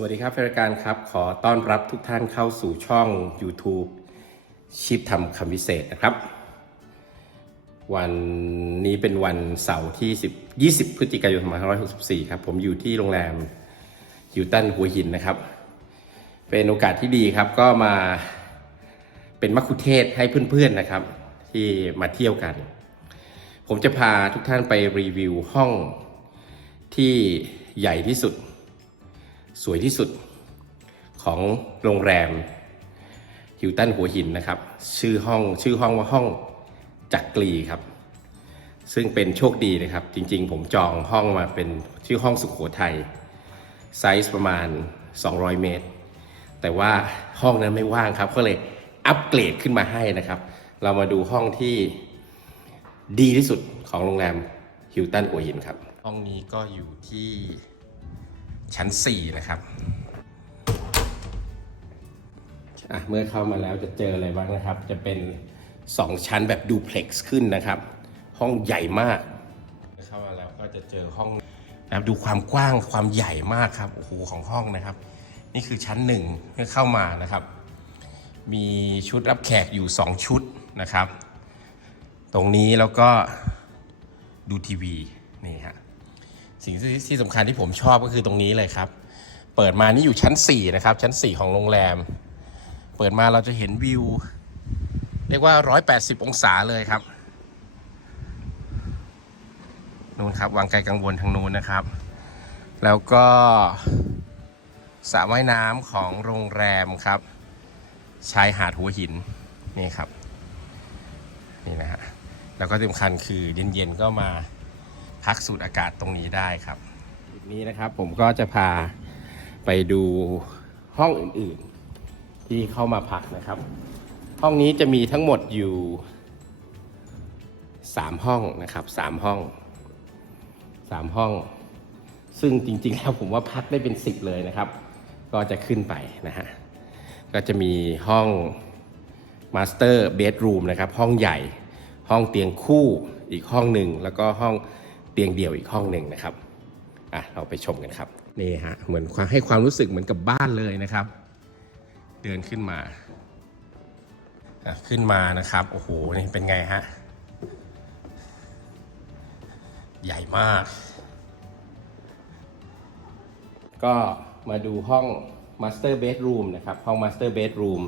สวัสดีครับแฟนรายการครับ ขอต้อนรับทุกท่านเข้าสู่ช่อง YouTube ชิปทำคำพิเศษนะครับ วันนี้เป็นวันเสาร์ที่ 10 20 พฤศจิกายน2564 ครับ ผมอยู่ที่โรงแรมฮิวตันหัวหินนะครับ เป็นโอกาสที่ดีครับก็มาเป็นมัคคุเทศให้เพื่อนๆนะครับ ที่มาเที่ยวกัน ผมจะพาทุกท่านไปรีวิวห้องที่ใหญ่ที่สุด สวยที่สุดของโรงแรมฮิวตันหัวหินนะครับ ชื่อห้องชื่อห้องว่าห้องจักรีครับ ซึ่งเป็นโชคดีนะครับ จริงๆ ผมจองห้องมาเป็นชื่อห้องสุขโขทัยไซส์ประมาณ 200 เมตร แต่ว่าห้องนั้นไม่ว่างครับ ก็เลยอัปเกรดขึ้นมาให้นะครับ เรามาดูห้องที่ดีที่สุดของโรงแรมฮิวตันหัวหินครับ ห้องนี้ก็อยู่ที่ ชั้น 4 นะครับอะเมื่อเข้ามาแล้วจะเจออะไรบ้างนะครับ จะเป็น 2 ชั้นแบบดูเพล็กซ์ขึ้นนะครับ ห้องใหญ่มาก เข้ามาแล้วก็จะเจอห้องนะครับดูความกว้างความใหญ่มากครับโอ้โหของห้องนะครับ นี่คือชั้นหนึ่งเมื่อเข้ามานะครับ มีชุดรับแขกอยู่ 2 ชุดนะครับ ตรงนี้แล้วก็ดูทีวีนี่ฮะ สิ่งที่ที่สำคัญที่ผมชอบก็คือตรงนี้เลยครับ เปิดมานี่อยู่ชั้น 4 นะครับ ชั้น 4 ของโรงแรม เปิดมาเราจะเห็นวิว เรียกว่า 180 องศาเลยครับนู่นครับวางไกลกังวลทางนู้นนะครับ แล้วก็สระว่ายน้ำของโรงแรมครับ ชายหาดหัวหินนี่ครับ นี่นะฮะแล้วก็สำคัญคือเย็นๆก็มา พักสูดอากาศตรงนี้ได้ครับคลิปนี้นะครับผมก็จะพาไปดูห้องอื่นๆ ที่เข้ามาพักนะครับ ห้องนี้จะมีทั้งหมดอยู่ 3 ห้องนะครับ 3 ห้อง 3 ห้อง ซึ่งจริง ๆ แล้วผมว่าพักได้เป็น 10 เลยนะครับ ก็จะขึ้นไปนะฮะก็จะมีห้องมาสเตอร์เบดรูมนะครับ ห้องใหญ่ห้องเตียงคู่อีกห้องหนึ่งแล้วก็ห้อง ตียงเดี่ยวอีกห้องหนึ่งนะครับอะเราไปชมกันครับนี่ฮะเหมือนให้ความรู้สึกเหมือนกับบ้านเลยนะครับ เดินขึ้นมาอะขึ้นมานะครับโอ้โหนี่เป็นไงฮะใหญ่มาก ก็มาดูห้อง Master Bedroom นะครับ ห้อง Master Bedroom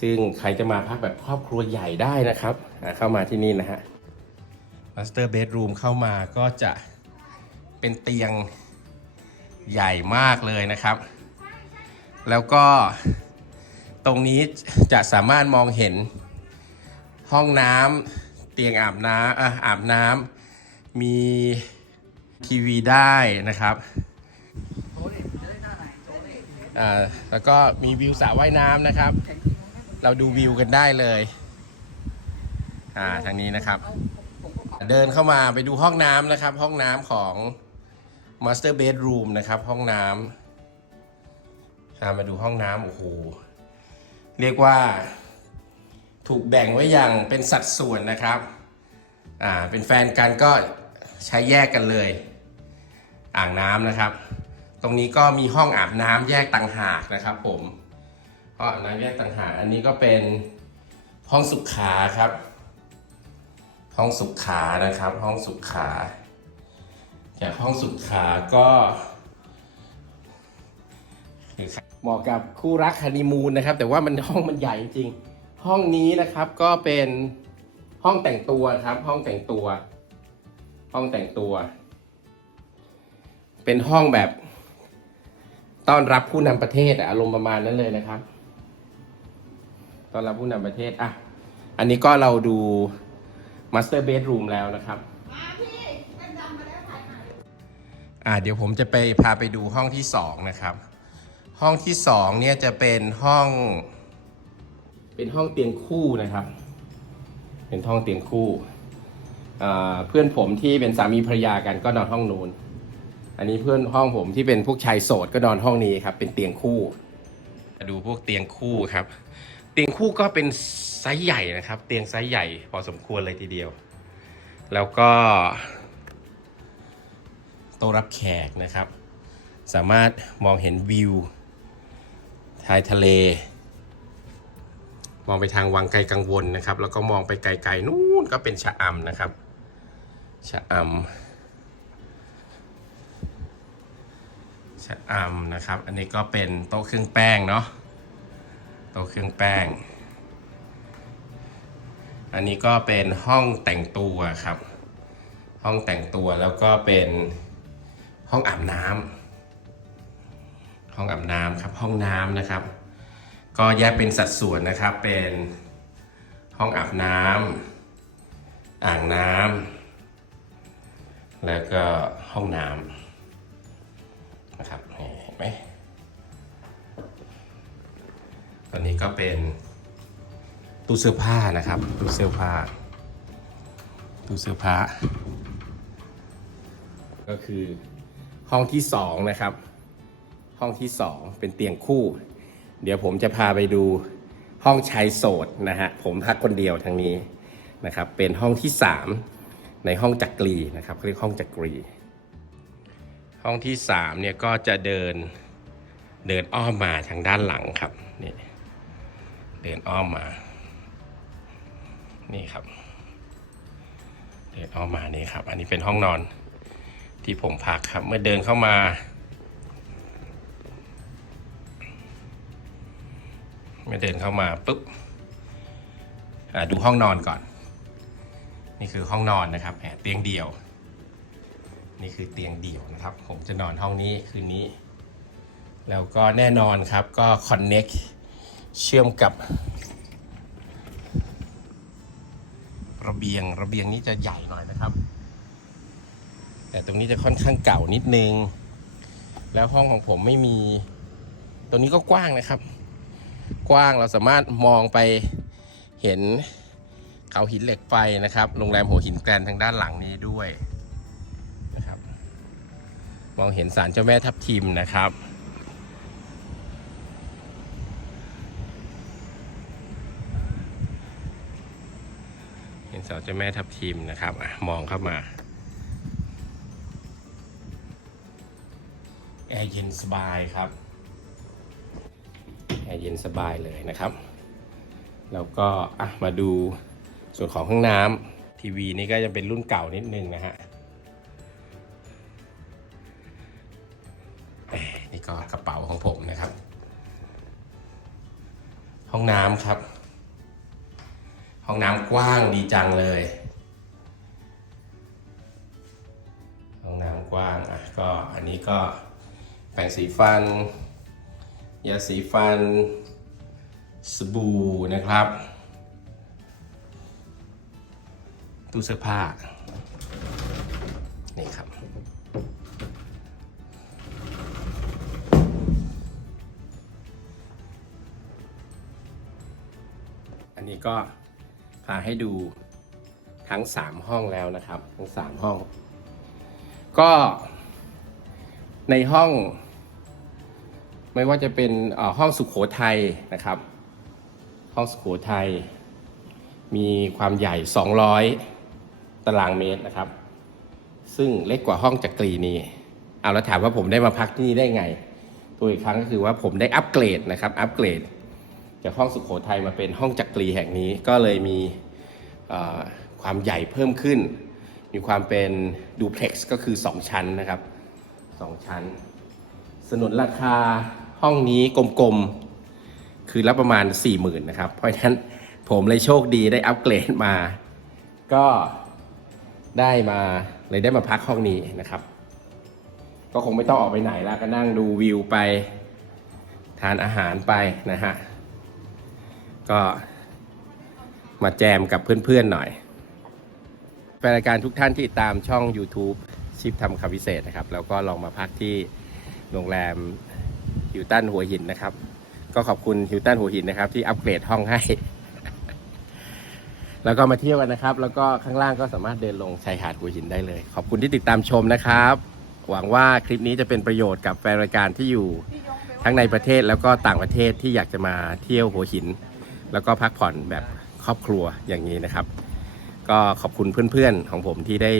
ซึ่งใครจะมาพักแบบครอบครัวใหญ่ได้นะครับอะเข้ามาที่นี่นะฮะ Master Bedroom เข้ามาก็จะเป็นเตียงใหญ่มากเลยนะครับ แล้วก็ตรงนี้จะสามารถมองเห็นห้องน้ำเตียงอาบน้ำอะอาบน้ำมีทีวีได้นะครับอ่าแล้วก็มีวิวสระว่ายน้ำนะครับ เราดูวิวกันได้เลยอ่าทางนี้นะครับ เดินเข้ามาไปดูห้องน้ำนะครับ ห้องน้ำของ Master Bedroom นะครับ ห้องน้ำอ่ามาดูห้องน้ำโอ้โหเรียกว่า ถูกแบ่งไว้อย่างเป็นสัดส่วนนะครับอ่าเป็นแฟนกันก็ใช้แยกกันเลย อ่างน้ำนะครับ ตรงนี้ก็มีห้องอาบน้ำแยกต่างหากนะครับ ผมห้องอาบน้ำแยกต่างหากอันนี้ก็เป็นห้องสุขาครับ ห้องสุขานะครับ ห้องสุขาจากห้องสุขาก็เหมาะกับคู่รักฮันนีมูนนะครับ แต่ว่ามันห้องมันใหญ่จริง ห้องนี้นะครับก็เป็นห้องแต่งตัวครับ ห้องแต่งตัว ห้องแต่งตัว เป็นห้องแบบต้อนรับผู้นำประเทศอะอารมณ์ประมาณนั้นเลยนะครับ ต้อนรับผู้นำประเทศอะอันนี้ก็เราดู Master Bedroom แล้วนะครับมาพี่เป็นดำมาแล้วถ่ายมาอ่าเดี๋ยวผมจะไปพาไปดูห้องที่สองนะครับ ห้องที่สองเนี่ยจะเป็นห้อง เป็นห้องเตียงคู่นะครับ เป็นห้องเตียงคู่อ่าเพื่อนผมที่เป็นสามีภรรยากันก็นอนห้องนู้นอันนี้เพื่อนห้องผมที่เป็นพวกชายโสดก็นอนห้องนี้ครับ เป็นเตียงคู่มาดูพวกเตียงคู่ครับเตียงคู่ก็เป็นไซส์ใหญ่นะครับ เตียงไซส์ใหญ่พอสมควรเลยทีเดียว แล้วก็โต๊ะรับแขกนะครับ สามารถมองเห็นวิวชายทะเล มองไปทางวังไกลกังวลนะครับ แล้วก็มองไปไกลๆนู่นก็เป็นชะอำนะครับ ชะอำชะอำนะครับ อันนี้ก็เป็นโต๊ะเครื่องแป้งเนาะ โต๊ะเครื่องแป้ง อันนี้ก็เป็นห้องแต่งตัวครับ ห้องแต่งตัวแล้วก็เป็นห้องอาบน้ำห้องอาบน้ำครับ ห้องน้ำนะครับ ก็แยกเป็นสัดส่วนนะครับ เป็นห้องอาบน้ำอ่างน้ำแล้วก็ห้องน้ำนะครับเห็นไหม ตอนนี้ก็เป็นตู้เสื้อผ้านะครับตู้เสื้อผ้าตู้เสื้อผ้า ก็คือห้องที่สองนะครับ ห้องที่สองเป็นเตียงคู่ เดี๋ยวผมจะพาไปดูห้องชายโสดนะฮะผมพักคนเดียวทางนี้นะครับ เป็นห้องที่สามในห้องจักรีนะครับเขาเรียกห้องจักรี ห้องที่สามเนี่ยก็จะเดินเดินอ้อมมาทางด้านหลังครับนี่ ดินอ้อมมา นี่ครับ เดินอ้อมมานี่ครับ อันนี้เป็นห้องนอนที่ผมพักครับ เมื่อเดินเข้ามา เมื่อเดินเข้ามาปุ๊บอ่าดูห้องนอนก่อน นี่คือห้องนอนนะครับแหมเตียงเดี่ยว นี่คือเตียงเดี่ยวนะครับ ผมจะนอนห้องนี้คืนนี้ แล้วก็แน่นอนครับก็ Connect เชื่อมกับ ระเบียงระเบียงนี้จะใหญ่หน่อยนะครับ แต่ตรงนี้จะค่อนข้างเก่านิดนึง แล้วห้องของผมไม่มี ตรงนี้ก็กว้างนะครับ กว้างเราสามารถมองไปเห็นเขาหินเหล็กไฟนะครับโรงแรมหัวหินแกรนทางด้านหลังนี้ด้วยนะครับ มองเห็นศาลเจ้าแม่ทับทิมนะครับ เห็นเสาเจ้าแม่ทับทิมนะครับอมองเข้ามา แอร์เย็นสบายครับ แอร์เย็นสบายเลยนะครับ แล้วก็อะมาดูส่วนของห้องน้ำทีวีนี่ก็จะเป็นรุ่นเก่านิดนึงนะฮะนี่ก็กระเป๋าของผมนะครับ ห้องน้ำครับ ห้องน้ำกว้างดีจังเลย ห้องน้ำกว้าง อะก็อันนี้ก็แปรงสีฟัน ยาสีฟัน สบู่นะครับ ตู้เสื้อผ้า นี่ครับอันนี้ก็ พาให้ดูทั้ง 3 ห้องแล้วนะครับ ทั้ง 3 ห้อง ก็ในห้อง ไม่ว่าจะเป็นห้องสุขโขทัยนะครับ ห้องสุขโขทัยมีความใหญ่ 200 ตารางเมตรนะครับ ซึ่งเล็กกว่าห้องจักรีนี้เอาแล้วถามว่าผมได้มาพักที่นี่ได้ไง ตัวอีกครั้งก็คือว่าผมได้อัปเกรดนะครับ อัปเกรด จากห้องสุขโขทัยมาเป็นห้องจักรีแห่งนี้ก็เลยมีความใหญ่เพิ่มขึ้น มีความเป็นดูเพล็กซ์ก็คือ 2 ชั้นนะครับ 2 ชั้น สนุนราคาห้องนี้กลมๆ คือละประมาณ 40,000นะครับเพราะฉะนั้นผมเลยโชคดีได้อัปเกรดมา ก็ได้มาเลยได้มาพักห้องนี้นะครับ ก็คงไม่ต้องออกไปไหนแล้วก็นั่งดูวิวไป ทานอาหารไปนะฮะ ก็มาแจมกับเพื่อนๆหน่อยแฟนรายการทุกท่านที่ตามช่อง YouTube ชิปทำคำพิเศษนะครับ แล้วก็ลองมาพักที่โรงแรมฮิวตันหัวหินนะครับ ก็ขอบคุณฮิวตันหัวหินนะครับ ที่อัปเกรดห้องให้ แล้วก็มาเที่ยวกันนะครับ แล้วก็ข้างล่างก็สามารถเดินลงชายหาดหัวหินได้เลย ขอบคุณที่ติดตามชมนะครับ หวังว่าคลิปนี้จะเป็นประโยชน์กับแฟนรายการที่อยู่ทั้งในประเทศแล้วก็ต่างประเทศที่อยากจะมาเที่ยวหัวหิน แล้วก็พักผ่อนแบบครอบครัวอย่างนี้นะครับ ก็ขอบคุณเพื่อนๆของผมที่ได้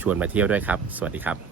ชวนมาเที่ยวด้วยครับ สวัสดีครับ